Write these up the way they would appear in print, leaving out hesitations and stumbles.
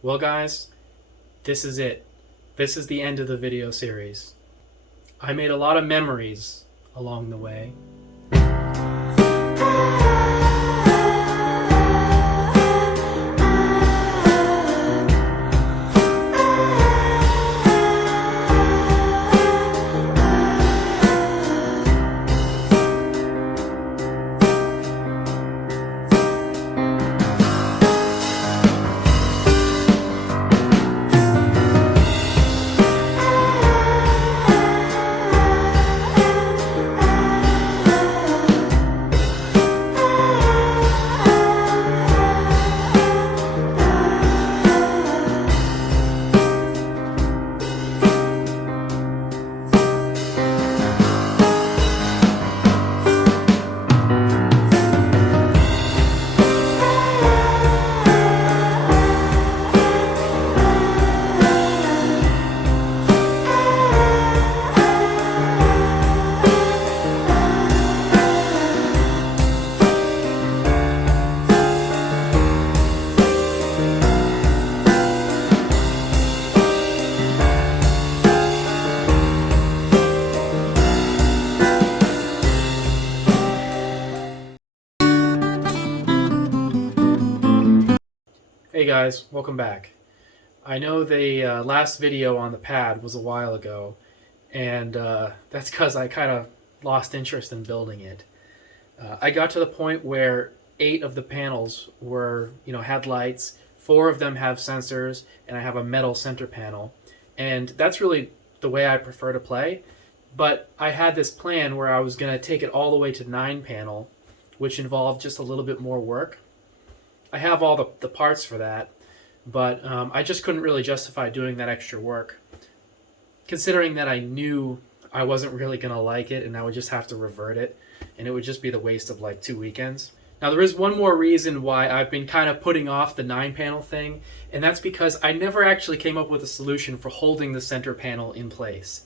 Well guys, this is it. This is the end of the video series. I made a lot of memories along the way. Hey guys, welcome back. I know the last video on the pad was a while ago, and that's because I kind of lost interest in building it. I got to the point where 8 of the panels were, had lights, 4 of them have sensors, and I have a metal center panel. And that's really the way I prefer to play. But I had this plan where I was going to take it all the way to 9 panel, which involved just a little bit more work. I have all the parts for that, but I just couldn't really justify doing that extra work, considering that I knew I wasn't really going to like it and I would just have to revert it, and it would just be the waste of like 2 weekends. Now there is one more reason why I've been kind of putting off the 9-panel thing, and that's because I never actually came up with a solution for holding the center panel in place.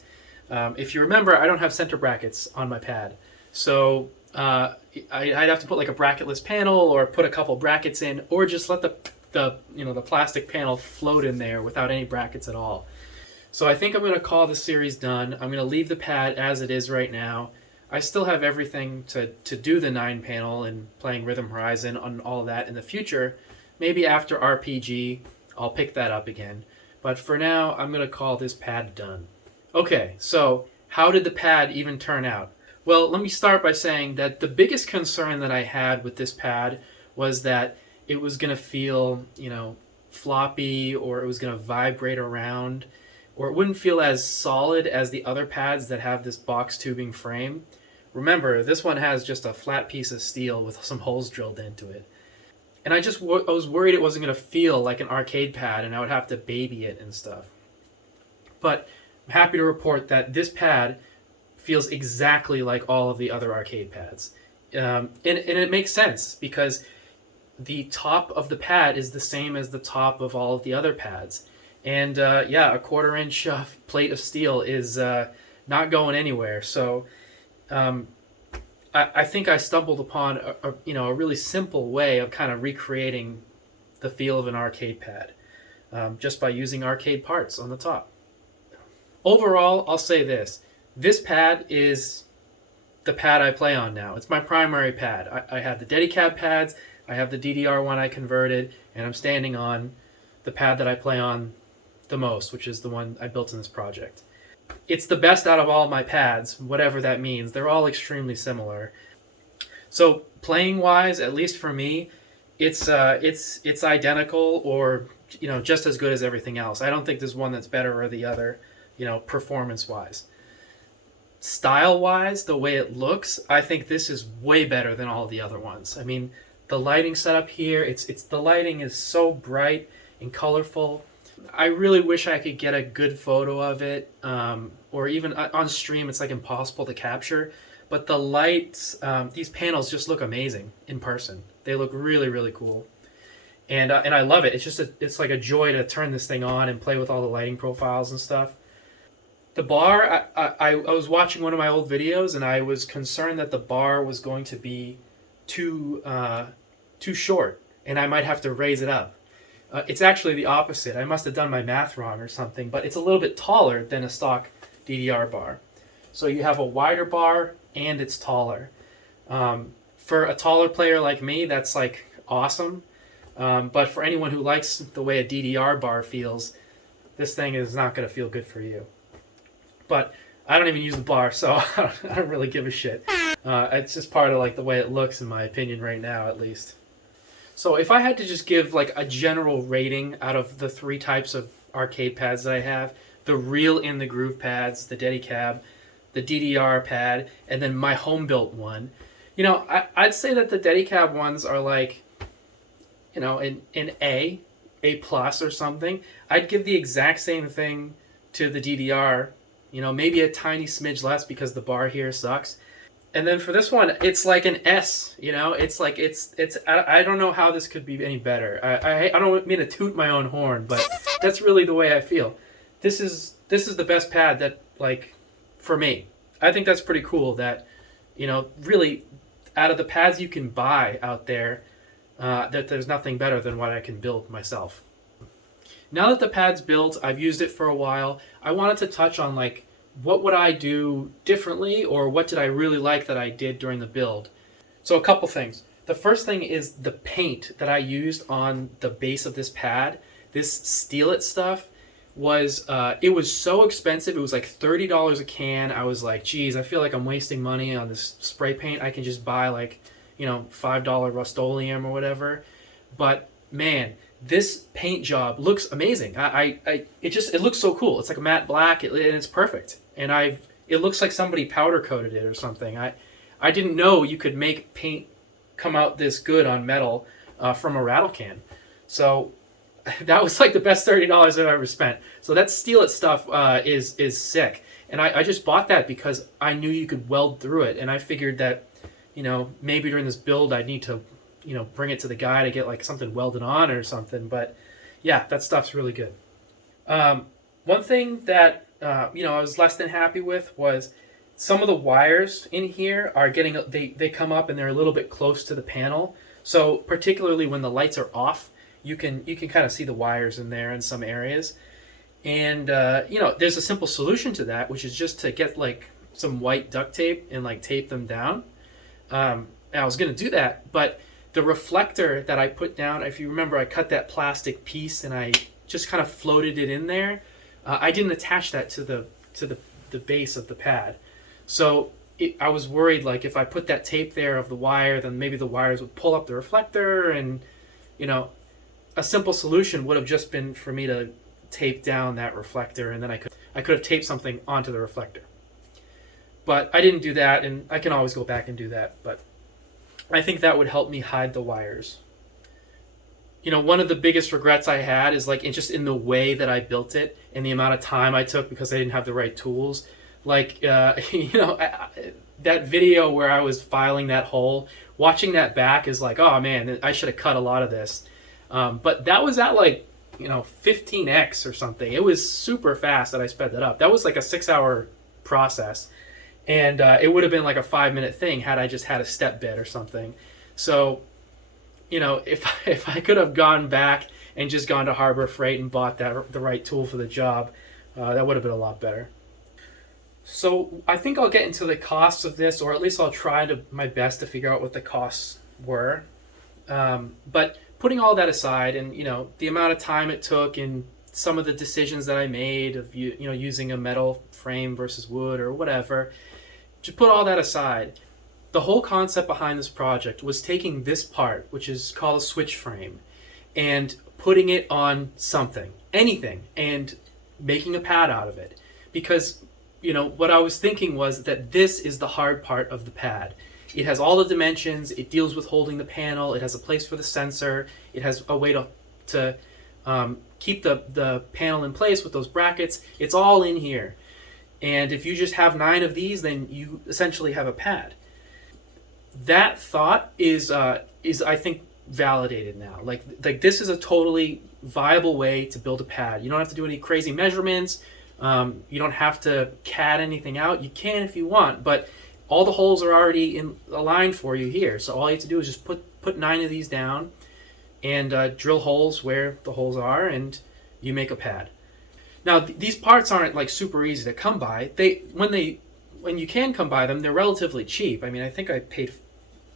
If you remember, I don't have center brackets on my pad, so I'd have to put like a bracketless panel or put a couple brackets in, or just let the plastic panel float in there without any brackets at all. So I think I'm going to call this series done. I'm going to leave the pad as it is right now. I still have everything to do the 9-panel and playing Rhythm Horizon on all of that in the future. Maybe after RPG, I'll pick that up again. But for now, I'm going to call this pad done. Okay, so how did the pad even turn out? Well, let me start by saying that the biggest concern that I had with this pad was that it was going to feel, floppy, or it was going to vibrate around, or it wouldn't feel as solid as the other pads that have this box tubing frame. Remember, this one has just a flat piece of steel with some holes drilled into it. And I was worried it wasn't going to feel like an arcade pad and I would have to baby it and stuff. But I'm happy to report that this pad feels exactly like all of the other arcade pads. And it makes sense because the top of the pad is the same as the top of all of the other pads. And yeah, a 1/4-inch plate of steel is not going anywhere. So I think I stumbled upon a really simple way of kind of recreating the feel of an arcade pad just by using arcade parts on the top. Overall, I'll say this. This pad is the pad I play on now. It's my primary pad. I have the Dedicab pads, I have the DDR one I converted, and I'm standing on the pad that I play on the most, which is the one I built in this project. It's the best out of all my pads, whatever that means. They're all extremely similar. So playing wise, at least for me, it's identical or just as good as everything else. I don't think there's one that's better or the other, performance wise. Style wise, the way it looks, I think this is way better than all the other ones. I mean, the lighting setup here, the lighting is so bright and colorful. I really wish I could get a good photo of it, or even on stream it's like impossible to capture, but the lights, these panels just look amazing in person. They look really, really cool. And I love it. It's like a joy to turn this thing on and play with all the lighting profiles and stuff. The bar, I was watching one of my old videos and I was concerned that the bar was going to be too short and I might have to raise it up. It's actually the opposite. I must have done my math wrong or something, but it's a little bit taller than a stock DDR bar. So you have a wider bar and it's taller. For a taller player like me, that's like awesome. But for anyone who likes the way a DDR bar feels, this thing is not going to feel good for you. But I don't even use the bar, so I don't really give a shit. It's just part of like the way it looks, in my opinion, right now at least. So if I had to just give like a general rating out of the 3 types of arcade pads that I have, the real in the groove pads, the Dedicab, the DDR pad, and then my home built one, you know, I'd say that the Dedicab ones are like, you know, an A plus or something. I'd give the exact same thing to the DDR, you know, maybe a tiny smidge less because the bar here sucks. And then for this one, it's like an S, you know, it's like, I don't know how this could be any better. I don't mean to toot my own horn, but that's really the way I feel. This is the best pad that, like, for me. I think that's pretty cool that, you know, really out of the pads you can buy out there, that there's nothing better than what I can build myself. Now that the pad's built, I've used it for a while, I wanted to touch on like, what would I do differently, or what did I really like that I did during the build? So a couple things. The first thing is the paint that I used on the base of this pad. This Steal It stuff was, it was so expensive. It was like $30 a can. I was like, geez, I feel like I'm wasting money on this spray paint. I can just buy like, you know, $5 Rust-Oleum or whatever. But man, this paint job looks amazing. It looks so cool. It's like a matte black, and it's perfect. And it looks like somebody powder coated it or something. I didn't know you could make paint come out this good on metal from a rattle can. So that was like the best $30 I've ever spent. So that Steal It stuff is sick. And I just bought that because I knew you could weld through it. And I figured that, you know, maybe during this build I'd need to, you know, bring it to the guy to get like something welded on or something. But yeah, that stuff's really good. One thing that, you know, I was less than happy with was some of the wires in here are getting, they come up and they're a little bit close to the panel. So particularly when the lights are off, you can kind of see the wires in there in some areas. And, you know, there's a simple solution to that, which is just to get like some white duct tape and like tape them down. And I was going to do that, but the reflector that I put down, if you remember, I cut that plastic piece and I just kind of floated it in there. I didn't attach that to the base of the pad. So I was worried, like, if I put that tape there of the wire, then maybe the wires would pull up the reflector, and, you know, a simple solution would have just been for me to tape down that reflector, and then I could have taped something onto the reflector. But I didn't do that, and I can always go back and do that, but I think that would help me hide the wires. You know, one of the biggest regrets I had is like just in the way that I built it and the amount of time I took because I didn't have the right tools. Like, you know, that video where I was filing that hole, watching that back is like, oh man, I should have cut a lot of this. But that was at like, you know, 15x or something. It was super fast that I sped that up. That was like a 6-hour process. And it would have been like a 5-minute thing had I just had a step bit or something. So, you know, if I could have gone back and just gone to Harbor Freight and bought the right tool for the job, that would have been a lot better. So I think I'll get into the costs of this, or at least I'll try my best to figure out what the costs were. But putting all that aside, and you know, the amount of time it took, and some of the decisions that I made of you know using a metal frame versus wood or whatever, to put all that aside, the whole concept behind this project was taking this part, which is called a switch frame, and putting it on something, anything, and making a pad out of it. Because, you know, what I was thinking was that this is the hard part of the pad. It has all the dimensions, it deals with holding the panel, it has a place for the sensor, it has a way to keep the panel in place with those brackets. It's all in here. And if you just have 9 of these, then you essentially have a pad. That thought is I think validated now. Like this is a totally viable way to build a pad. You don't have to do any crazy measurements. You don't have to CAD anything out. You can if you want, but all the holes are already aligned for you here. So all you have to do is just put 9 of these down, and drill holes where the holes are, and you make a pad. Now these parts aren't like super easy to come by. When you can come by them, they're relatively cheap. I mean, I think I paid, it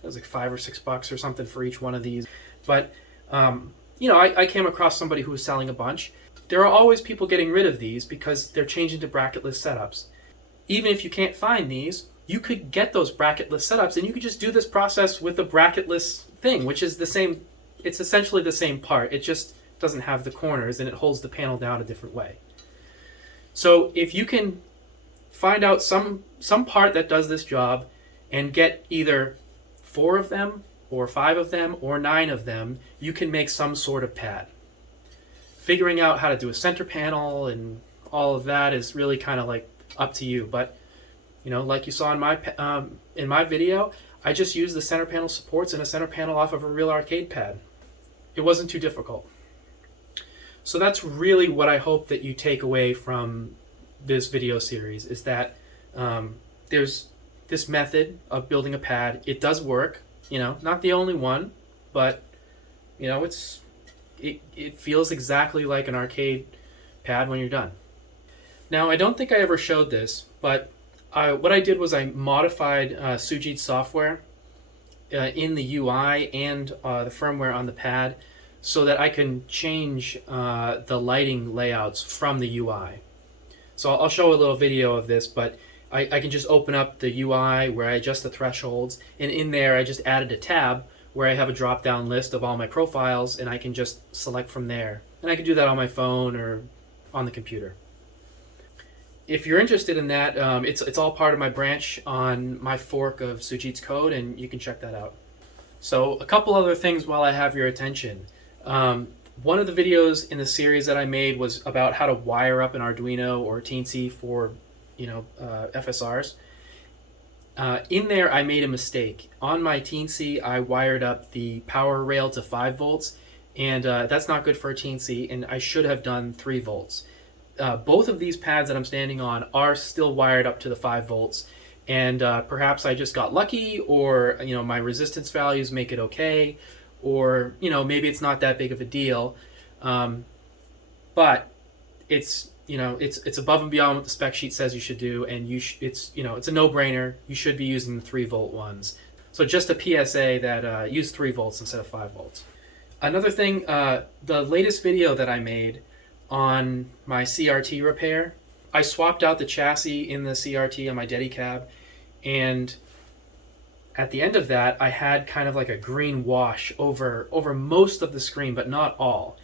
was like $5 or $6 or something for each one of these. But I came across somebody who was selling a bunch. There are always people getting rid of these because they're changing to bracketless setups. Even if you can't find these, you could get those bracketless setups, and you could just do this process with the bracketless thing, which is the same. It's essentially the same part. It just doesn't have the corners, and it holds the panel down a different way. So if you can find out some part that does this job and get either 4 of them or 5 of them or 9 of them, you can make some sort of pad. Figuring out how to do a center panel and all of that is really kind of like up to you. But like you saw in my video, I just used the center panel supports and a center panel off of a real arcade pad. It wasn't too difficult. So that's really what I hope that you take away from this video series, is that there's this method of building a pad. It does work, not the only one, but it feels exactly like an arcade pad when you're done. Now, I don't think I ever showed this, but what I did was I modified Sujit's software in the UI and the firmware on the pad so that I can change the lighting layouts from the UI. So I'll show a little video of this, but I can just open up the UI where I adjust the thresholds, and in there I just added a tab where I have a drop-down list of all my profiles, and I can just select from there. And I can do that on my phone or on the computer. If you're interested in that, it's all part of my branch on my fork of Sujit's code, and you can check that out. So a couple other things while I have your attention. One of the videos in the series that I made was about how to wire up an Arduino or Teensy for FSRs. In there I made a mistake. On my Teensy I wired up the power rail to 5 volts, and that's not good for a Teensy, and I should have done 3 volts. Both of these pads that I'm standing on are still wired up to the 5 volts, and perhaps I just got lucky, or my resistance values make it okay, or maybe it's not that big of a deal, but it's above and beyond what the spec sheet says you should do, and it's a no-brainer. You should be using the 3-volt ones. So just a PSA that use 3 volts instead of 5 volts. Another thing, the latest video that I made on my CRT repair, I swapped out the chassis in the CRT on my Dedicab, and at the end of that I had kind of like a green wash over most of the screen, but not all.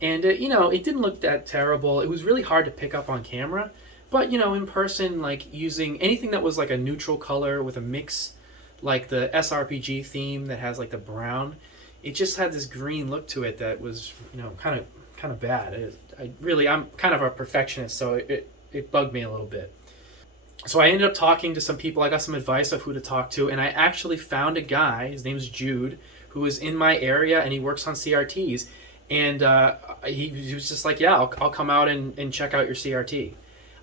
And it didn't look that terrible. It was really hard to pick up on camera, but in person, like using anything that was like a neutral color with a mix, like the SRPG theme that has like the brown, it just had this green look to it that was kind of bad. I'm kind of a perfectionist, so it bugged me a little bit. So I ended up talking to some people. I got some advice of who to talk to, and I actually found a guy, his name's Jude, who is in my area, and he works on CRTs. And he was just like, yeah, I'll come out and check out your CRT.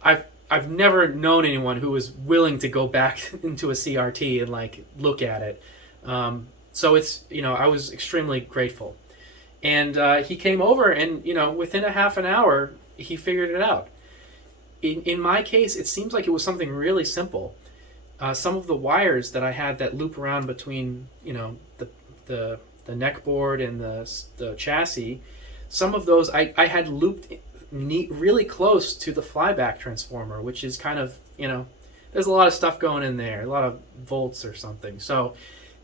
I've never known anyone who was willing to go back into a CRT and like look at it. So it's I was extremely grateful. And he came over, and within a half an hour he figured it out. In my case, it seems like it was something really simple. Some of the wires that I had that loop around between the neck board and the chassis, some of those I had looped really close to the flyback transformer, which is kind of, there's a lot of stuff going in there, a lot of volts or something. So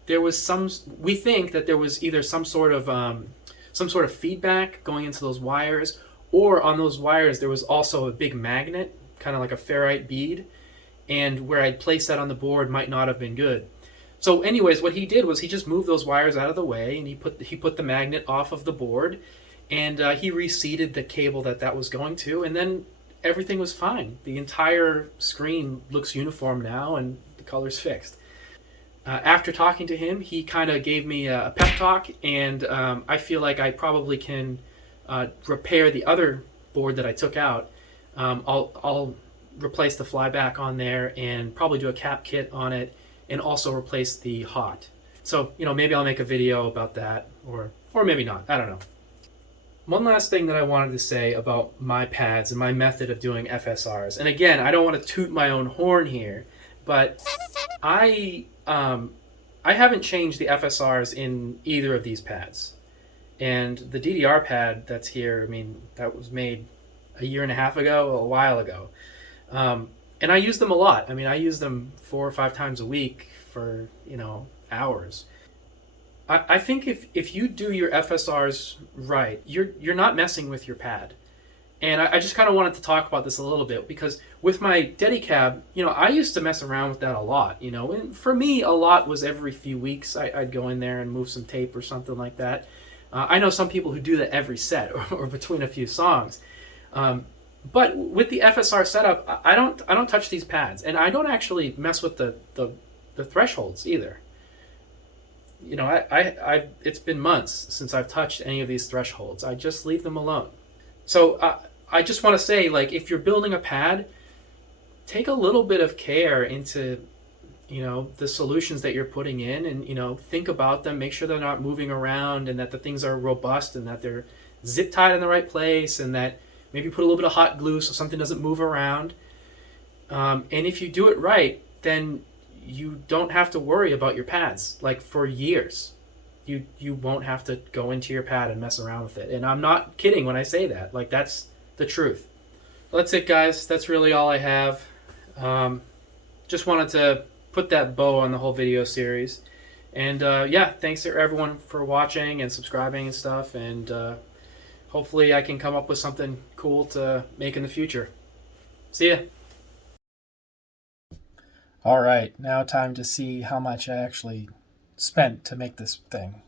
there was we think that there was either some sort of feedback going into those wires, or on those wires there was also a big magnet, kind of like a ferrite bead, and where I'd placed that on the board might not have been good. So anyways, what he did was he just moved those wires out of the way, and he put the magnet off of the board, and he reseated the cable that was going to, and then everything was fine. The entire screen looks uniform now, and the color's fixed. After talking to him, he kind of gave me a pep talk, and I feel like I probably can repair the other board that I took out. I'll replace the flyback on there and probably do a cap kit on it, and also replace the hot. So maybe I'll make a video about that, or Or maybe not, I don't know. One last thing that I wanted to say about my pads and my method of doing FSRs. And again, I don't want to toot my own horn here, but I haven't changed the FSRs in either of these pads. And the DDR pad that's here, I mean, that was made a year and a half ago, a while ago. And I use them a lot. I mean, I use them 4 or 5 times a week for, hours. I think if you do your FSRs right, you're not messing with your pad. And I just kind of wanted to talk about this a little bit because with my Dedicab, I used to mess around with that a lot, And for me, a lot was every few weeks I'd go in there and move some tape or something like that. I know some people who do that every set or between a few songs. But with the FSR setup, I don't touch these pads, and I don't actually mess with the thresholds either. It's been months since I've touched any of these thresholds. I just leave them alone. So I just want to say, like, if you're building a pad, take a little bit of care into, the solutions that you're putting in, and think about them. Make sure they're not moving around, and that the things are robust, and that they're zip tied in the right place, and that maybe put a little bit of hot glue so something doesn't move around. And if you do it right, then you don't have to worry about your pads like for years. You won't have to go into your pad and mess around with it. And I'm not kidding when I say that. Like, that's the truth. That's it, guys. That's really all I have. Just wanted to put that bow on the whole video series. And yeah, thanks to everyone for watching and subscribing and stuff. And hopefully I can come up with something cool to make in the future. See ya. All right, now time to see how much I actually spent to make this thing.